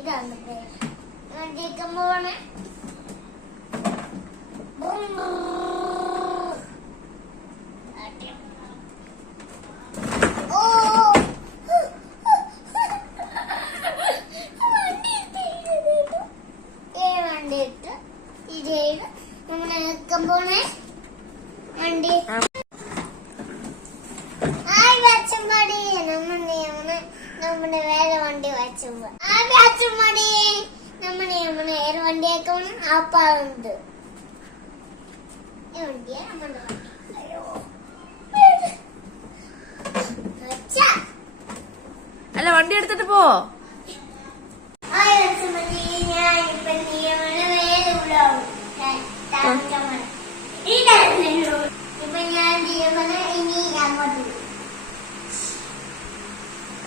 ഇതാണ് വണ്ടിയേക്കാൻ പോവാണ്. വണ്ടിയിട്ട് ഇതേത് നമ്മളെ നിൽക്കാൻ പോണേ വണ്ടി. അച്ഛന്മാടി നമ്മുടെ വേറെ വണ്ടി വച്ചുമ്പോ അച്ഛന്മാടി നമ്മുടെ വേറെ വണ്ടിയൊക്കെ ആപ്പാറുണ്ട്. ഈ വണ്ടിയാ നമ്മുടെ വണ്ടി. അല്ല വണ്ടി എടുത്തിട്ട് പോ.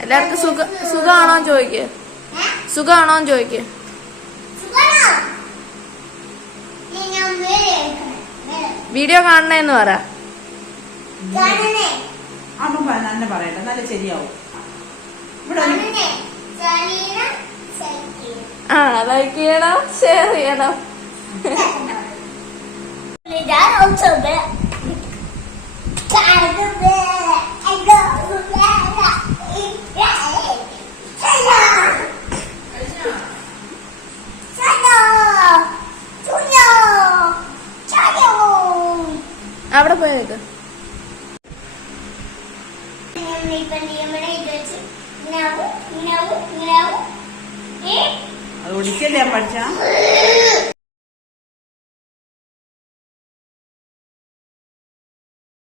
എല്ലാവർക്കും സുഖാണോന്ന് ചോദിക്ക്. സുഖാണോന്ന് ചോദിക്ക്. വീഡിയോ കാണണേന്ന് പറ. തന്നെ പറയട്ടെ, നല്ല ശരിയാവും. ലൈക്ക് ചെയ്യണം, ഷെയർ ചെയ്യണം. അവിടെ പോയേക്ക്. അത് ഒടിക്കല്ലേ പഠിച്ച